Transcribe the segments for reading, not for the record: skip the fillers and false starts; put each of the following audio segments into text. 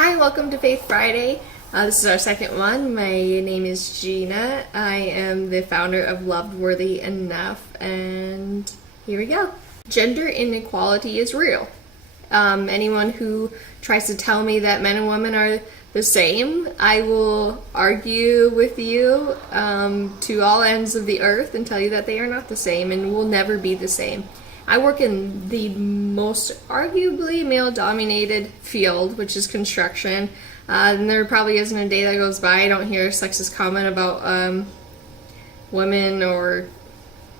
Hi, welcome to Faith Friday. This is our second one. My name is Gina. I am the founder of Loved Worthy Enough, and here we go. Gender inequality is real. Anyone who tries to tell me that men and women are the same, I will argue with you to all ends of the earth and tell you that they are not the same and will never be the same. I work in the most arguably male-dominated field, which is construction. And there probably isn't a day that goes by I don't hear a sexist comment about women or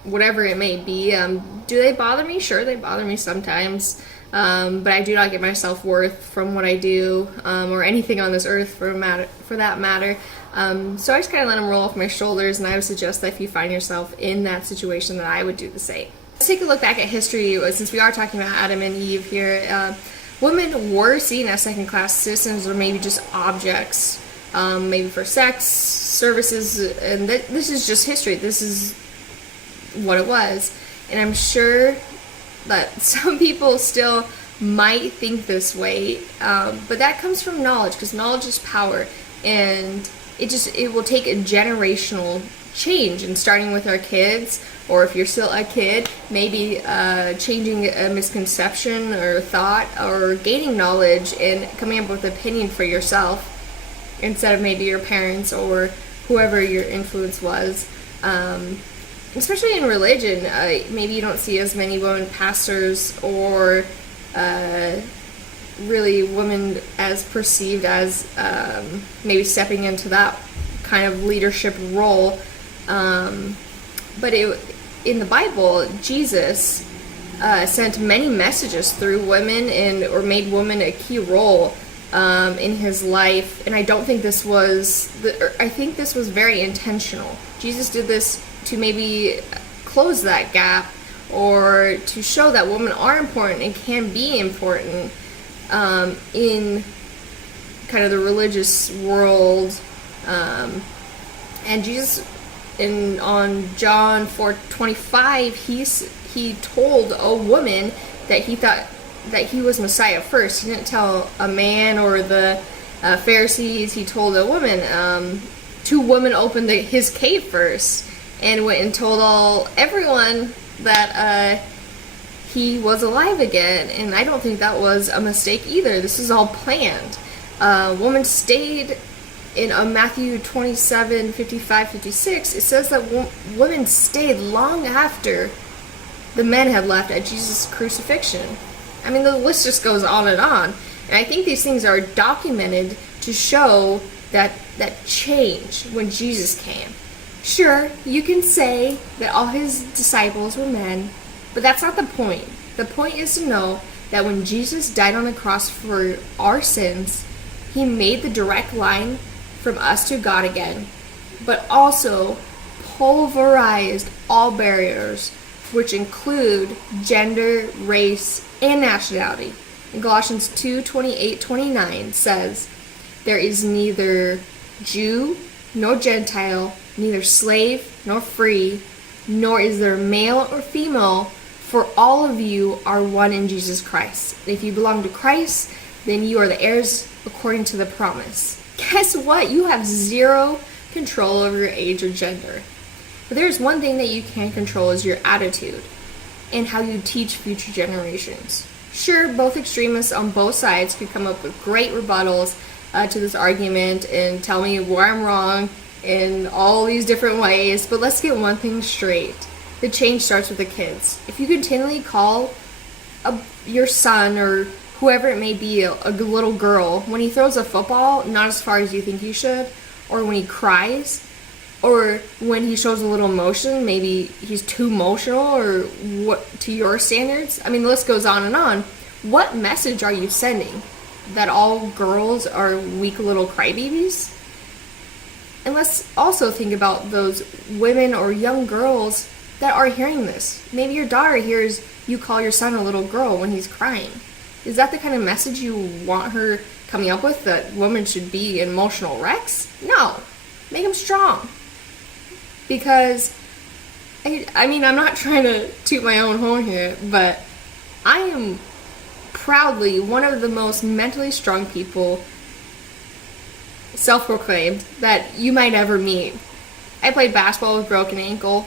whatever it may be. Do they bother me? Sure, they bother me sometimes. But I do not get my self-worth from what I do or anything on this earth for that matter. So I just kind of let them roll off my shoulders, and I would suggest that if you find yourself in that situation, that I would do the same. Let's take a look back at history, since we are talking about Adam and Eve here. Women were seen as second-class citizens or maybe just objects, maybe for sex, services, and this is just history. This is what it was. And I'm sure that some people still might think this way, but that comes from knowledge, because knowledge is power, and it will take a generational change, and starting with our kids, or if you're still a kid, maybe changing a misconception or thought, or gaining knowledge and coming up with an opinion for yourself instead of maybe your parents or whoever your influence was. Especially in religion, maybe you don't see as many women pastors or really women as perceived as maybe stepping into that kind of leadership role. But in the Bible, Jesus sent many messages through women or made women a key role in his life. And I don't think this was, I think this was very intentional. Jesus did this to maybe close that gap, or to show that women are important and can be important in kind of the religious world. And Jesus, on John 4:25, he told a woman that he thought that he was Messiah first. He didn't tell a man or the Pharisees. He told a woman. Two women opened his cave first and went and told everyone that he was alive again. And I don't think that was a mistake either. This is all planned. Woman stayed in Matthew 27:55-56. It says that women stayed long after the men had left at Jesus' crucifixion. I mean, the list just goes on and on. And I think these things are documented to show that change when Jesus came. Sure, you can say that all his disciples were men, but that's not the point. The point is to know that when Jesus died on the cross for our sins, he made the direct line from us to God again, but also pulverized all barriers, which include gender, race, and nationality. In Colossians 2:28-29 says, "There is neither Jew nor Gentile, neither slave nor free, nor is there male or female, for all of you are one in Jesus Christ. If you belong to Christ, then you are the heirs according to the promise." Guess what? You have zero control over your age or gender. But there's one thing that you can control, is your attitude and how you teach future generations. Sure, both extremists on both sides could come up with great rebuttals to this argument and tell me where I'm wrong in all these different ways, but let's get one thing straight. The change starts with the kids. If you continually call your son or whoever it may be a little girl when he throws a football not as far as you think he should, or when he cries, or when he shows a little emotion, maybe he's too emotional or what to your standards, I mean, the list goes on and on. What message are you sending? That all girls are weak little crybabies? And let's also think about those women or young girls that are hearing this. Maybe your daughter hears you call your son a little girl when he's crying. Is that the kind of message you want her coming up with, that women should be emotional wrecks? No. Make them strong. Because, I mean, I'm not trying to toot my own horn here, but I am proudly one of the most mentally strong people self-proclaimed that you might ever meet. I played basketball with a broken ankle.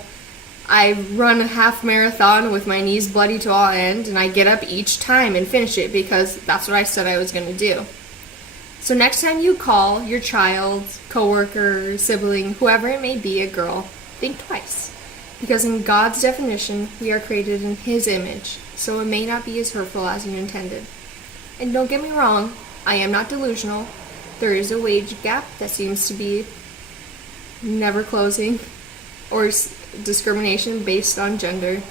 I run a half marathon with my knees bloody to all end, and I get up each time and finish it because that's what I said I was going to do. So next time you call your child, coworker, sibling, whoever it may be, a girl, think twice. Because in God's definition, we are created in His image, so it may not be as hurtful as you intended. And don't get me wrong, I am not delusional. There is a wage gap that seems to be never closing, or discrimination based on gender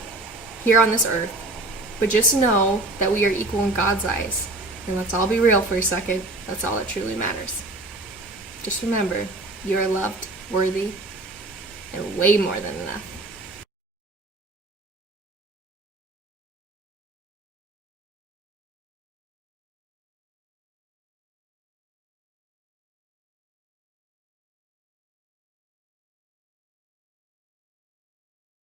here on this earth. But just know that we are equal in God's eyes. And let's all be real for a second. That's all that truly matters. Just remember, you are loved, worthy, and way more than enough.